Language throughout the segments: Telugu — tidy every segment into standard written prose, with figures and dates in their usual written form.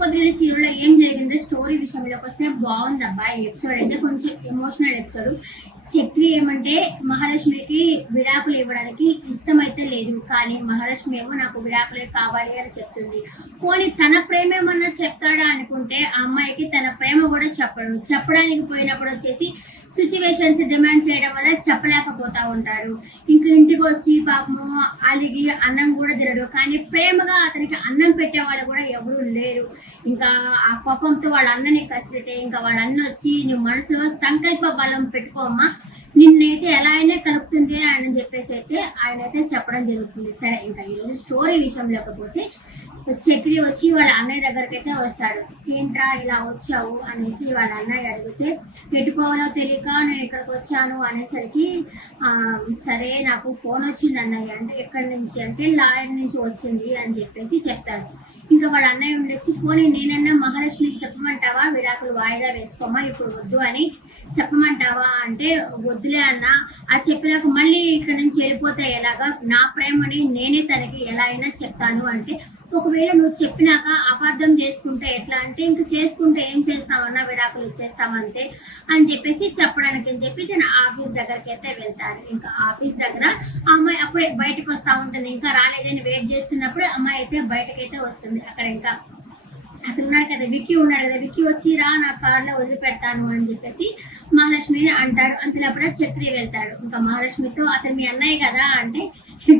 పొద్దున సీరియల్లో ఏం జరిగిందో స్టోరీ విషయంలోకి వస్తే బాగుంది అబ్బా. ఎపిసోడ్ అయితే కొంచెం ఎమోషనల్ ఎపిసోడ్. చక్రి ఏమంటే మహాలక్ష్మికి విడాకులు ఇవ్వడానికి ఇష్టమైతే లేదు, కానీ మహాలక్ష్మి ఏమో నాకు విడాకులే కావాలి అని చెప్తుంది. పోనీ తన ప్రేమ ఏమన్నా చెప్తాడా అనుకుంటే ఆ అమ్మాయికి తన ప్రేమ కూడా చెప్పడానికి పోయినప్పుడు వచ్చేసి సిచ్యువేషన్స్ డిమాండ్ చేయడం వల్ల చెప్పలేకపోతా ఉంటారు. ఇంక ఇంటికి వచ్చి పాపము అలిగి అన్నం కూడా తినడు, కానీ ప్రేమగా అతనికి అన్నం పెట్టే వాళ్ళు కూడా ఎవరు లేరు. ఇంకా ఆ కోపంతో వాళ్ళ అన్నని కసిరితే ఇంకా వాళ్ళ అన్న వచ్చి నువ్వు మనసులో సంకల్ప బలం పెట్టుకోమ్మా, నిన్నైతే ఎలా అయినా కలుపుతుంది అని చెప్పేసి అయితే ఆయన అయితే చెప్పడం జరుగుతుంది. సరే, ఇంకా ఈరోజు స్టోరీ విషయం లేకపోతే చక్రి వచ్చి వాళ్ళ అన్నయ్య దగ్గరికి అయితే వస్తాడు. ఏంట్రా ఇలా వచ్చావు అనేసి వాళ్ళ అన్నయ్య అడిగితే, పెట్టుకోవాలో తెలియక నేను ఇక్కడికి వచ్చాను అనేసరికి సరే నాకు ఫోన్ వచ్చింది అన్నయ్య అంటే, ఎక్కడి నుంచి అంటే లాయర్ నుంచి వచ్చింది అని చెప్పేసి చెప్తాడు. ఇంకా వాళ్ళ అన్నయ్య ఉండేసి, పోనీ నేనన్నా మహాలక్ష్మికి చెప్పమంటావా విడాకులు వాయిదా వేసుకోమా, ఇప్పుడు వద్దు అని చెప్పమంటావా అంటే, వద్దులే అన్న, అది చెప్పినాక మళ్ళీ ఇక్కడ నుంచి వెళ్ళిపోతే ఎలాగా, నా ప్రేమని నేనే తనకి ఎలా అయినా చెప్తాను అంటే, ఒకవేళ నువ్వు చెప్పినాక అపార్థం చేసుకుంటే ఎట్లా అంటే, ఇంక చేసుకుంటే ఏం చేస్తామన్నా విడాకులు ఇచ్చేస్తామంతే అని చెప్పేసి చెప్పడానికి అని చెప్పి తన ఆఫీస్ దగ్గరికి అయితే వెళ్తాడు. ఇంకా ఆఫీస్ దగ్గర అమ్మాయి అప్పుడే బయటకు వస్తూ ఉంటుంది. ఇంకా రాలేదని వెయిట్ చేస్తున్నప్పుడు అమ్మాయి అయితే బయటకైతే వస్తుంది. అక్కడ ఇంకా అతను ఉన్నాడు కదా, విక్కీ ఉన్నాడు కదా, విక్కీ వచ్చి రా నా కార్లో వదిలిపెడతాను అని చెప్పేసి మహాలక్ష్మిని అంటాడు. అంతలోపల చక్రి వెళ్తాడు. ఇంకా మహాలక్ష్మితో, అతను మీ అన్నయ్య కదా అంటే,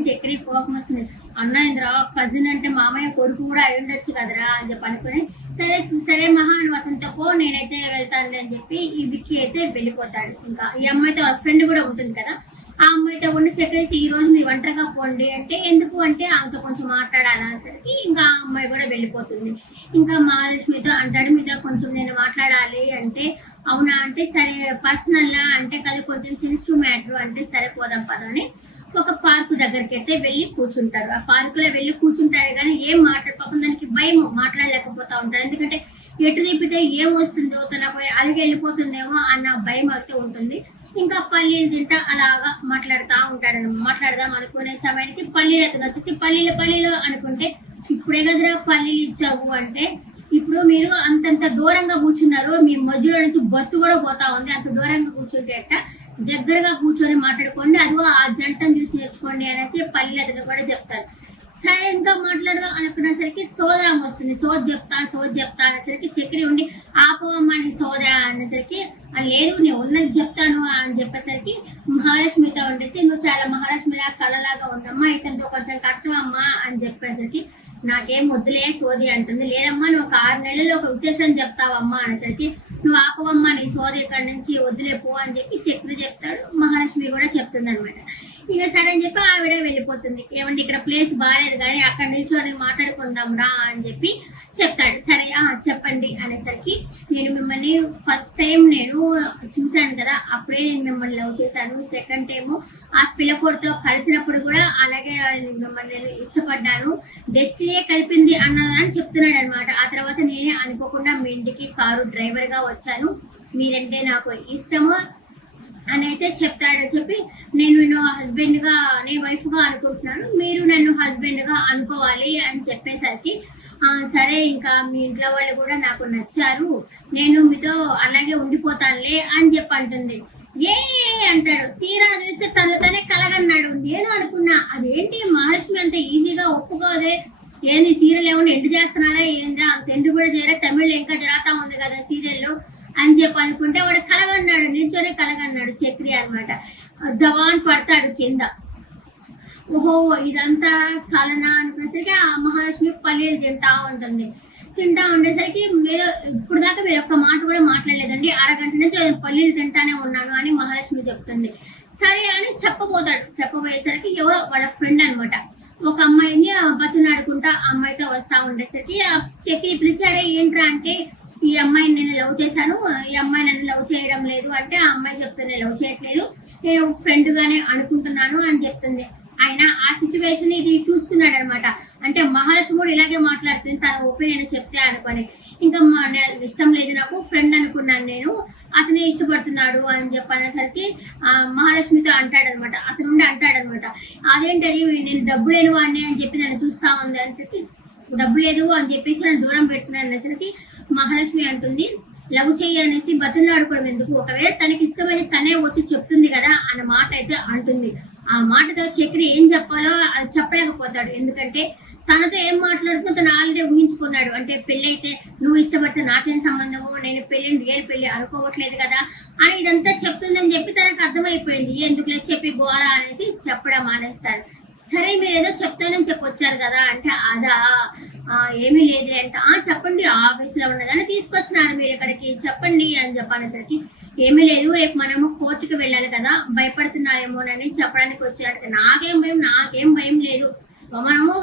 చక్రి కోపం వస్తుంది. అన్నయ్యరా, కజిన్ అంటే మామయ్య కొడుకు కూడా అయి ఉండొచ్చు కదరా అని చెప్పి అనుకుని, సరే సరే మహా నువ్వు అతనితో పో, నేనైతే వెళ్తాను అని చెప్పి ఈ విక్కీ అయితే వెళ్ళిపోతాడు. ఇంకా ఈ అమ్మాయితో వాళ్ళ ఫ్రెండ్ కూడా ఉంటుంది కదా, ఆ అమ్మాయితో ఉండి చక్రేసి ఈ రోజు మీరు ఒంటరిగా పోండి అంటే, ఎందుకు అంటే ఆమెతో కొంచెం మాట్లాడాలనేసరికి ఇంకా ఆ అమ్మాయి కూడా వెళ్ళిపోతుంది. ఇంకా మహాలక్ష్మితో అంటాడు, మీతో కొంచెం నేను మాట్లాడాలి అంటే, అవునా అంటే, సరే పర్సనల్లా అంటే కదా, కొంచెం సెన్సిటివ్ మ్యాటర్ అంటే, సరే పోదాం పదని ఒక పార్కు దగ్గరికి అయితే వెళ్ళి కూర్చుంటారు. ఆ పార్కులో వెళ్ళి కూర్చుంటారు కానీ ఏం పాపం దానికి భయం, మాట్లాడలేకపోతా ఉంటారు. ఎందుకంటే ఎటు తిప్పితే ఏం వస్తుందో, తన పోయి అలిగి వెళ్ళిపోతుందేమో అన్న భయం అయితే ఉంటుంది. ఇంకా పల్లీలు తింటా అలాగా మాట్లాడదాం అనుకునే సమయానికి పల్లీలు అతను వచ్చేసి, పల్లీలు అనుకుంటే, ఇప్పుడే కదరా పల్లీలు ఇచ్చావు అంటే, ఇప్పుడు మీరు అంతంత దూరంగా కూర్చున్నారు, మీ మధ్యలో నుంచి బస్సు కూడా పోతా ఉంది, అంత దూరంగా కూర్చుంటే అట్ట దగ్గరగా కూర్చొని మాట్లాడుకోండి, అదిగో ఆ జంటను చూసి నేర్చుకోండి అనేసి పల్లీలు అతను కూడా చెప్తారు. సైలెంట్ గా మాట్లాడదాం అనుకునేసరికి సోదా వస్తుంది. సోద చెప్తా అనేసరికి చక్రి ఉండి, ఆపవమ్మని సోదా అనేసరికి, లేదు నేను ఉన్నది చెప్తాను అని చెప్పేసరికి మహాలక్ష్మితో ఉండేసి, నువ్వు చాలా మహాలక్ష్మిలా కళలాగా ఉందమ్మా, ఇతనితో కొంచెం కష్టమమ్మా అని చెప్పేసరికి, నాకేం వద్దులే సోది అంటుంది. లేదమ్మా నువ్వు ఒక 6 నెలల్లో ఒక విశేషం చెప్తావమ్మా అనేసరికి, నువ్వు ఆపవమ్మా నీ సోది ఇక్కడి నుంచి వద్దులే పో అని చెప్పి చక్రి చెప్తాడు. మహాలక్ష్మి కూడా చెప్తుంది అనమాట. ఇక సరే అని చెప్పి ఆవిడ వెళ్ళిపోతుంది. ఏమంటే ఇక్కడ ప్లేస్ బాగాలేదు కానీ అక్కడ నిల్చొని మాట్లాడుకుందాం రా అని చెప్పి చెప్తాడు. సరే చెప్పండి అనేసరికి, నేను మిమ్మల్ని ఫస్ట్ టైం నేను చూశాను కదా, అప్పుడే నేను మిమ్మల్ని లవ్ చేశాను. సెకండ్ టైము ఆ పిల్లకోడితో కలిసినప్పుడు కూడా అలాగే మిమ్మల్ని నేను ఇష్టపడ్డాను, డెస్టినీ కలిపింది అన్నదని చెప్తున్నాడు అనమాట. ఆ తర్వాత నేనే అనుకోకుండా మీ ఇంటికి కారు డ్రైవర్గా వచ్చాను, మీరంటే నాకు ఇష్టము అని అయితే చెప్తాడు. చెప్పి నేను హస్బెండ్గా, నేను వైఫ్గా అనుకుంటున్నాను, మీరు నన్ను హస్బెండ్గా అనుకోవాలి అని చెప్పేసరికి, సరే ఇంకా మీ ఇంట్లో వాళ్ళు కూడా నాకు నచ్చారు, నేను మీతో అలాగే ఉండిపోతానులే అని చెప్పి అంటుంది. ఏ అంటాడు. తీరా చూస్తే తనతోనే కలగన్నాడు. నేను అనుకున్నా అదేంటి మహాలక్ష్మి అంత ఈజీగా ఒప్పుకోదే, ఏంది సీరియల్ ఏమన్నా ఎండు చేస్తున్నారా ఏందా, అంత ఎండు కూడా చేయరా, తమిళ్లో ఇంకా జరుగుతా ఉంది కదా సీరియల్లో అని చెప్పి అనుకుంటే వాడు కలగన్నాడు, నిల్చొనే కలగన్నాడు చక్రి అనమాట. దవాన్ పడతాడు కింద. ఓహో ఇదంతా కలనా అనుకునేసరికి ఆ మహాలక్ష్మి పల్లీలు తింటా ఉండేసరికి, మీరు ఇప్పుడు దాకా మీరు ఒక్క మాట కూడా మాట్లాడలేదండి, అరగంట నుంచి పల్లీలు తింటానే ఉన్నాను అని మహాలక్ష్మి చెప్తుంది. సరే అని చెప్పబోయేసరికి ఎవరో వాళ్ళ ఫ్రెండ్ అనమాట ఒక అమ్మాయిని బతునాడుకుంటా అమ్మాయితో వస్తా ఉండేసరికి ఆ చక్రి పిలిచారే ఏంట్రా అంటే, ఈ అమ్మాయిని నేను లవ్ చేశాను, ఈ అమ్మాయి నన్ను లవ్ చేయడం లేదు అంటే, ఆ అమ్మాయి చెప్తుంది లవ్ చేయట్లేదు, నేను ఫ్రెండ్ గానే అనుకుంటున్నాను అని చెప్తుంది. ఆయన ఆ సిచ్యువేషన్ ఇది చూసుకున్నాడు అనమాట. అంటే మహాలక్ష్మి కూడా ఇలాగే మాట్లాడుతుంది, తన ఒపీనియన్ చెప్తే అనుకొని, ఇంకా ఇష్టం లేదు నాకు, ఫ్రెండ్ అనుకున్నాను నేను, అతనే ఇష్టపడుతున్నాడు అని చెప్పనేసరికి మహాలక్ష్మితో అంటాడనమాట. అతను అంటాడనమాట, అదేంటది నేను డబ్బు లేని వాడిని అని చెప్పి నన్ను చూస్తా ఉంది అని చెప్పి, డబ్బు లేదు అని చెప్పేసి నన్ను దూరం పెట్టుకున్నాను అనేసరికి మహాలక్ష్మి అంటుంది, లవ్ చెయ్యి అనేసి బతులాడుకోవడం ఎందుకు, ఒకవేళ తనకి ఇష్టమైతే తనే వచ్చి చెప్తుంది కదా అన్న మాట అయితే అంటుంది. ఆ మాటతో చక్రి ఏం చెప్పాలో అది చెప్పలేకపోతాడు. ఎందుకంటే తనతో ఏం మాట్లాడుతుందో తను ఆల్రెడీ ఊహించుకున్నాడు. అంటే పెళ్లి అయితే నువ్వు ఇష్టపడితే నాకేం సంబంధము, నేను పెళ్లి రియల్ పెళ్లి అనుకోవట్లేదు కదా అని ఇదంతా చెప్తుందని చెప్పి తనకు అర్థమైపోయింది. ఎందుకులే చెప్పి గోల అనేసి చెప్పడం మానేస్తాడు. సరే మీరు ఏదో చెప్తానని చెప్పొచ్చారు కదా అంటే, అదా ఏమీ లేదు అంటే, చెప్పండి ఆఫీస్లో ఉన్నదని తీసుకొచ్చినారు మీరు ఇక్కడికి, చెప్పండి అని చెప్పనేసరికి, ఏమీ లేదు రేపు మనము కోర్టుకు వెళ్ళాలి కదా భయపడుతున్నారేమోనని చెప్పడానికి వచ్చాడు. నాకేం భయం లేదు, మనము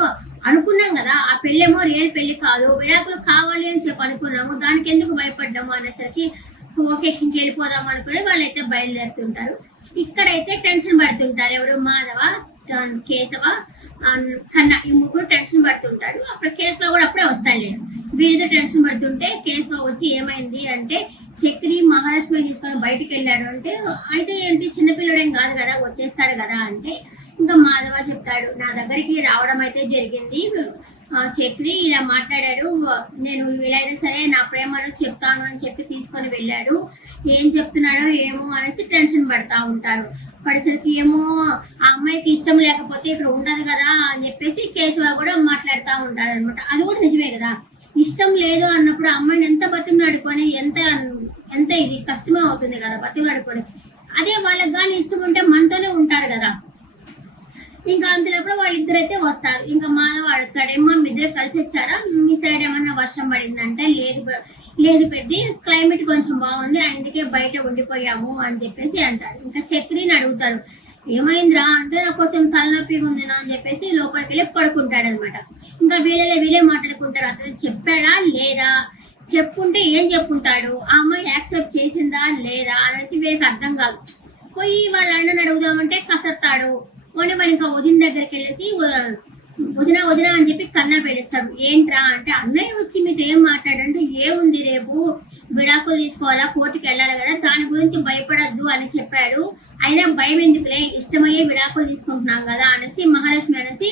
అనుకున్నాం కదా ఆ పెళ్ళేమో రియల్ పెళ్లి కాదు, విడాకులు కావాలి అని చెప్పి అనుకున్నాము, దానికి ఎందుకు భయపడ్డాము అనేసరికి ఓకే ఇంకెళ్ళిపోదాం అనుకుని వాళ్ళైతే బయలుదేరుతుంటారు. ఇక్కడైతే టెన్షన్ పడుతుంటారు. ఎవరు? మాధవ, కేశవ, కన్నా, ఈ ముగ్గురు టెన్షన్ పడుతుంటాడు. అప్పుడు కేశవ కూడా అప్పుడే వస్తాయి. వీరితో టెన్షన్ పడుతుంటే కేశవ వచ్చి ఏమైంది అంటే, చక్రి మహాలక్ష్మి తీసుకొని బయటికి వెళ్ళాడు అంటే, అయితే ఏంటి చిన్నపిల్లడేం కాదు కదా వచ్చేస్తాడు కదా అంటే, ఇంకా మాధవ చెప్తాడు, నా దగ్గరికి రావడం అయితే జరిగింది, చక్రి ఇలా మాట్లాడాడు, నేను వీలైనా సరే నా ప్రేమను చెప్తాను అని చెప్పి తీసుకొని వెళ్ళాడు, ఏం చెప్తున్నాడో ఏమో అనేసి టెన్షన్ పడతా ఉంటారు. పడేసరికి ఏమో ఆ అమ్మాయికి ఇష్టం లేకపోతే ఇక్కడ ఉండదు కదా అని చెప్పేసి కేశవ కూడా మాట్లాడుతూ ఉంటారు అనమాట. అది కూడా నిజమే కదా, ఇష్టం లేదు అన్నప్పుడు అమ్మాయిని ఎంత బతిమలాడుకొని ఎంత ఇది కష్టమే అవుతుంది కదా బతిమలాడుకొని. అదే వాళ్ళకి కానీ ఇష్టం ఉంటే మనతోనే ఉంటారు కదా. ఇంకా అంతలోప్పుడు వాళ్ళిద్దరైతే వస్తారు. ఇంకా మాధవ అడుగుతాడు, ఏమో మీ ఇద్దరు కలిసి వచ్చారా, మీ సైడ్ ఏమన్నా వర్షం పడిందంటే, లేదు పెద్ద క్లైమేట్ కొంచెం బాగుంది అందుకే బయట ఉండిపోయాము అని చెప్పేసి అంటారు. ఇంకా చక్రిని అడుగుతారు, ఏమైందిరా అంటే, నాకు కొంచెం తలనొప్పిగా ఉందినా అని చెప్పేసి లోపలికి వెళ్ళి పడుకుంటాడు అనమాట. ఇంకా వీళ్ళే మాట్లాడుకుంటారు, అతను చెప్పాడా లేదా, చెప్పుంటే ఏం చెప్పుంటాడు, ఆ అమ్మాయి యాక్సెప్ట్ చేసిందా లేదా అనేసి వీళ్ళకి అర్థం కాదు. పోయి వాళ్ళ అన్నని అడుగుదామంటే కసరుతాడు. పోనీ మరి ఇంకా వదిన దగ్గరికి వెళ్ళేసి వదిన అని చెప్పి కన్నా పెడేస్తాడు. ఏంట్రా అంటే, అన్నయ్య వచ్చి మీతో ఏం మాట్లాడంటే, ఏముంది రేపు విడాకులు తీసుకోవాలా కోర్టుకి వెళ్ళాలి కదా దాని గురించి భయపడద్దు అని చెప్పాడు, అయినా భయం ఎందుకులే ఇష్టమయ్యే విడాకులు తీసుకుంటున్నాం కదా అనేసి మహాలక్ష్మి అనేసి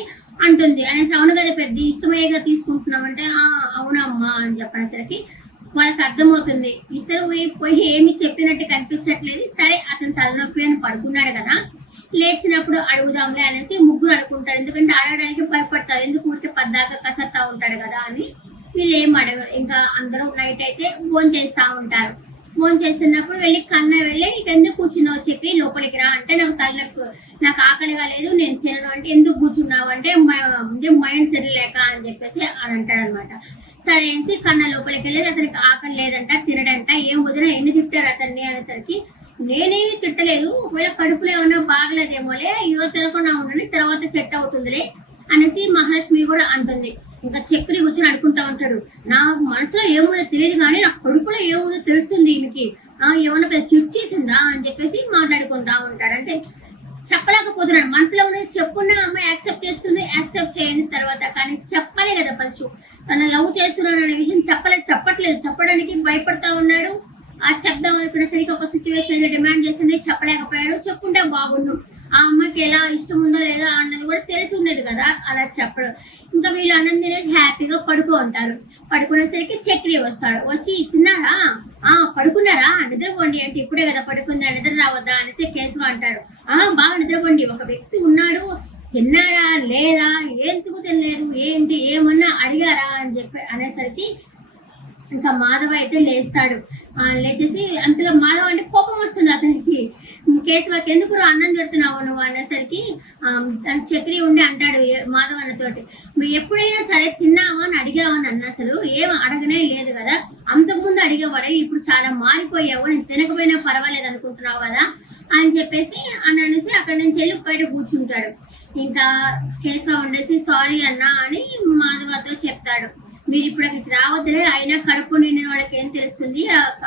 అంటుంది. అనేసి అవును కదా పెద్ద ఇష్టమయ్యేగా తీసుకుంటున్నాం అంటే, అవునమ్మా అని చెప్పనేసరికి వాళ్ళకి అర్థమవుతుంది ఇతరు పోయి ఏమి చెప్పినట్టు కనిపించట్లేదు. సరే అతను తలనొప్పి అని పడుకున్నాడు కదా, లేచినప్పుడు అడుగుదాంలే అనేసి ముగ్గురు అనుకుంటారు. ఎందుకంటే అడగడానికి భయపడతారు, ఎందుకు ఊరికే పద్దాకా కసరుతా ఉంటాడు కదా అని. వీళ్ళు ఏం అడగరు. ఇంకా అందరూ నైట్ అయితే ఫోన్ చేస్తూ ఉంటారు. ఫోన్ చేస్తున్నప్పుడు వెళ్ళి కన్నా వెళ్ళి, ఇక ఎందుకు కూర్చున్నావు చక్రి లోపలికి రా అంటే, నాకు తలనొప్పి, నాకు ఆకలిగా లేదు నేను తినను అంటే, ఎందుకు కూర్చున్నావు అంటే, మైండ్ సరిలేక అని చెప్పేసి అని అంటాడు అనమాట. సరే అనేసి కన్నా లోపలికి వెళ్ళి, అతనికి ఆకలి లేదంట తినడంట, ఏం వదిన ఎన్ని తిట్టారు అతన్ని అనేసరికి, నేనేమి తిట్టలేదు, ఒకవేళ కడుపులో ఏమన్నా బాగలేదేమోలే ఈరోజు తినకుండా ఉండండి తర్వాత సెట్ అవుతుందిలే అనేసి మహాలక్ష్మి కూడా అంటుంది. ఇంకా చక్రి కూర్చొని అనుకుంటా ఉంటాడు, నాకు మనసులో ఏముందో తెలియదు కానీ నాకు కడుపులో ఏముందో తెలుస్తుంది, ఈమెకి ఏమన్నా పెద్ద చిట్ చేసిందా అని చెప్పేసి మాట్లాడుకుంటా ఉంటాడు. అంటే చెప్పలేకపోతున్నాడు, మనసులో ఉన్నది చెప్పున్న అమ్మాయి యాక్సెప్ట్ చేస్తుంది, యాక్సెప్ట్ చేయని తర్వాత కానీ చెప్పలే కదా ఫస్ట్ తన లవ్ చేస్తున్నాడు అనే విషయం చెప్పట్లేదు, చెప్పడానికి భయపడతా ఉన్నాడు. చెప్దాం అనుకునేసరికి ఒక సిచ్యువేషన్ ఏదో డిమాండ్ చేసింది, చెప్పలేకపోయాడు. చెప్పుంటే బాగుండు, ఆ అమ్మాయికి ఎలా ఇష్టం ఉందో లేదా అన్నది కూడా తెలిసి ఉండేది కదా, అలా చెప్పడు. ఇంకా వీళ్ళు అన్నం తినేసి హ్యాపీగా పడుకో ఉంటారు. పడుకునేసరికి చక్రి వస్తాడు. వచ్చి తిన్నారా, పడుకున్నారా, నిద్రపోండి అంటే, ఇప్పుడే కదా పడుకుందా నిద్ర రావద్దా అనేసి కేశవ అంటాడు. బాగా నిద్రపోండి, ఒక వ్యక్తి ఉన్నాడు తిన్నాడా లేదా, ఎందుకు తినలేదు ఏంటి ఏమన్నా అడిగారా అని చెప్పి అనేసరికి ఇంకా మాధవ అయితే లేస్తాడు. లేచేసి అంతలో మాధవ అంటే కోపం వస్తుంది అతనికి. కేశవకి ఎందుకు అన్నం పెడుతున్నావు నువ్వు అనేసరికి చక్రి ఉండి అంటాడు మాధవ అన్నతోటి, ఎప్పుడైనా సరే తిన్నావా అని అడిగావా అని అన్న, అసలు ఏం అడగనే లేదు కదా, అంతకుముందు అడిగేవాడే ఇప్పుడు చాలా మారిపోయావు, నేను తినకపోయినా పర్వాలేదు అనుకుంటున్నావు కదా అని చెప్పేసి అనేసి అక్కడి నుంచి వెళ్ళి బయట కూర్చుంటాడు. ఇంకా కేశవ ఉండేసి సారీ అన్నా అని మాధవతో చెప్తాడు, మీరు ఇప్పుడు అక్కడికి రావద్దులే, అయినా కడుపు నిండిన వాళ్ళకి ఏం తెలుస్తుంది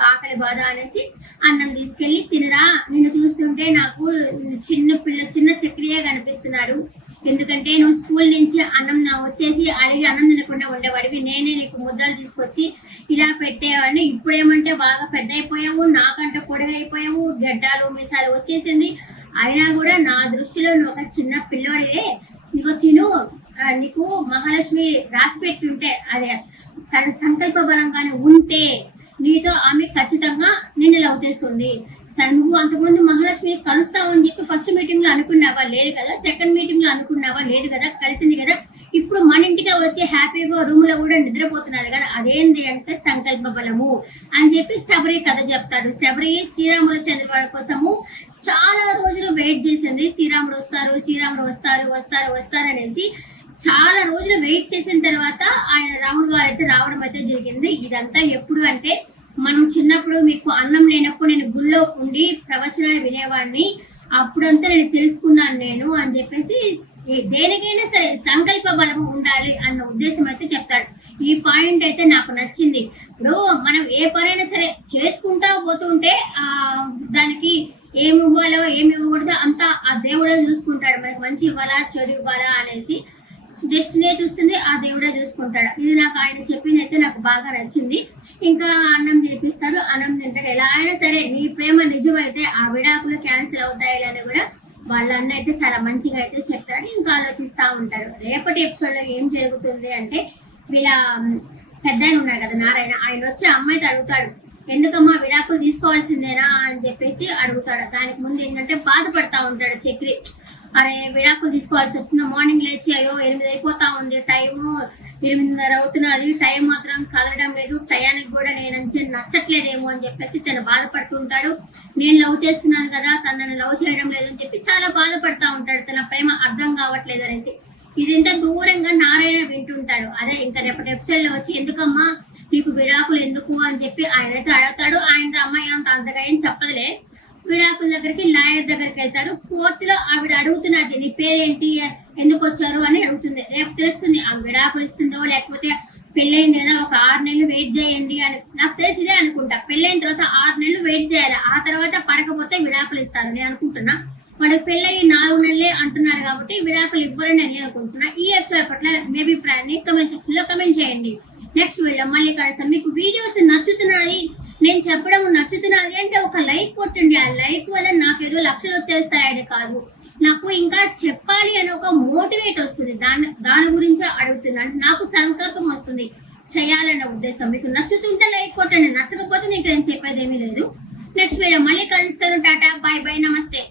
ఆకలి బాధ అనేసి అన్నం తీసుకెళ్ళి తినరా, నిన్ను చూస్తుంటే నాకు చిన్న చక్రియే కనిపిస్తున్నాడు, ఎందుకంటే నువ్వు స్కూల్ నుంచి అన్నం వచ్చేసి అడిగి అన్నం తినకుండా ఉండేవాడివి, నేనే నీకు ముద్దలు తీసుకొచ్చి ఇలా పెట్టేవాడిని, ఇప్పుడేమంటే బాగా పెద్ద అయిపోయావు, నాకంటే పొడిగైపోయావు, గడ్డాలు మీసాలు వచ్చేసింది, అయినా కూడా నా దృష్టిలో నువ్వు ఒక చిన్న పిల్లోడే, ఇగో తిను నీకు మహాలక్ష్మి రాసి పెట్టుంటే అదే సంకల్ప బలంగానే ఉంటే నీతో ఆమె ఖచ్చితంగా నిన్ను లవ్ చేస్తుంది. నువ్వు అంతకుముందు మహాలక్ష్మిని కలుస్తావు అని చెప్పి ఫస్ట్ మీటింగ్ లో అనుకున్నావా? లేదు కదా. సెకండ్ మీటింగ్ లో అనుకున్నావా? లేదు కదా. కలిసింది కదా. ఇప్పుడు మన ఇంటికి వచ్చి హ్యాపీగా రూమ్ లో కూడా నిద్రపోతున్నారు కదా. అదేంటి అంటే సంకల్ప బలము అని చెప్పి శబరి కథ చెప్తాడు. శబరి శ్రీరామచంద్ర వారి కోసము చాలా రోజులు వెయిట్ చేసింది. శ్రీరాముడు వస్తారు అనేసి చాలా రోజులు వెయిట్ చేసిన తర్వాత ఆయన రాముడు గారు అయితే రావడం అయితే జరిగింది. ఇదంతా ఎప్పుడు అంటే మనం చిన్నప్పుడు మీకు అన్నం లేనప్పుడు నేను గుళ్ళో ఉండి ప్రవచనాలు వినేవాడిని, అప్పుడంతా నేను తెలుసుకున్నాను నేను అని చెప్పేసి దేనికైనా సరే సంకల్ప బలం ఉండాలి అన్న ఉద్దేశం అయితే చెప్తాడు. ఈ పాయింట్ అయితే నాకు నచ్చింది. ఇప్పుడు మనం ఏ పనైనా సరే చేసుకుంటా పోతుంటే దానికి ఏమి ఇవ్వాలో ఏమి ఇవ్వకూడదో అంతా ఆ దేవుడే చూసుకుంటాడు. మనకి మంచి ఇవ్వాలా చెడు ఇవ్వాలా అనేసి డెస్టినీ చూస్తుంది, ఆ దేవుడే చూసుకుంటాడు. ఇది నాకు ఆయన చెప్పింది అయితే నాకు బాగా నచ్చింది. ఇంకా అన్నం తినిపిస్తాడు, అన్నం తింటాడు. ఎలా అయినా సరే నీ ప్రేమ నిజమైతే ఆ విడాకులు క్యాన్సిల్ అవుతాయి అని కూడా వాళ్ళ అన్న అయితే చాలా మంచిగా అయితే చెప్తాడు. ఇంకా ఆలోచిస్తూ ఉంటాడు. రేపటి ఎపిసోడ్ లో ఏం జరుగుతుంది అంటే వీళ్ళ పెద్ద ఆయన ఉన్నారు కదా నారాయణ, ఆయన వచ్చి అమ్మాయితో అడుగుతాడు, ఎందుకమ్మా విడాకులు తీసుకోవాల్సిందేనా అని చెప్పేసి అడుగుతాడు. దానికి ముందు ఏంటంటే బాధపడతా ఉంటాడు చక్రి. అరే విడాకులు తీసుకోవాల్సి వస్తుందా, మార్నింగ్ లేచి అయ్యో 8 అయిపోతా ఉంది, టైము 8:30 అవుతున్నది, టైం మాత్రం కదలడం లేదు, టయానికి కూడా నేను నచ్చట్లేదేమో అని చెప్పేసి తను బాధపడుతుంటాడు. నేను లవ్ చేస్తున్నాను కదా, తనను లవ్ చేయడం లేదని చెప్పి చాలా బాధపడతా ఉంటాడు. తన ప్రేమ అర్థం కావట్లేదు అనేసి ఇదంతా దూరంగా నారాయణ వింటుంటాడు. అదే ఇంకా రేపటి ఎపిసోడ్ లో వచ్చి ఎందుకమ్మా నీకు విడాకులు ఎందుకు అని చెప్పి ఆయన అయితే అడుగుతాడు. ఆయన అమ్మాయి అంతగా ఏం చెప్పలే. విడాకుల దగ్గరికి లాయర్ దగ్గరికి వెళ్తారు. కోర్టులో ఆవిడ అడుగుతున్నది నీ పేరేంటి, ఎందుకు వచ్చారు అని అడుగుతుంది. రేపు తెలుస్తుంది ఆ విడాకులు ఇస్తుందో లేకపోతే పెళ్ళైంది కదా ఒక 6 నెలలు వెయిట్ చేయండి అని. నాకు తెలిసిదే అనుకుంటా, పెళ్ళైన తర్వాత 6 నెలలు వెయిట్ చేయాలి, ఆ తర్వాత పడకపోతే విడాకులు ఇస్తారు నేను అనుకుంటున్నా. మనకు పెళ్ళయి 4 నెలలే అంటున్నారు కాబట్టి విడాకులు ఇవ్వరని నేను అనుకుంటున్నా. ఈ ఎపిసోడ్ పట్ల మీ అభిప్రాయాన్ని కమెంట్ సెక్షన్ లో కమెంట్ చేయండి. నెక్స్ట్ వీడియో మళ్ళీ కలుస్తాం. మీకు వీడియోస్ నచ్చుతున్నది, నేను చెప్పడం నచ్చుతున్నది అంటే ఒక లైక్ కొట్టండి. ఆ లైక్ వల్ల నాకు ఏదో లక్షలు వచ్చేస్తాయని కాదు, నాకు ఇంకా చెప్పాలి అని ఒక మోటివేట్ వస్తుంది. దాని గురించి అడుగుతున్నాను. నాకు సంకల్పం వస్తుంది చేయాలన్న ఉద్దేశం. మీకు నచ్చుతుంటే లైక్ కొట్టండి, నచ్చకపోతే నీకు నేను చెప్పేది ఏమీ లేదు. నెక్స్ట్ వీడియో మళ్ళీ కలుస్తాను. టాటా, బాయ్ బాయ్, నమస్తే.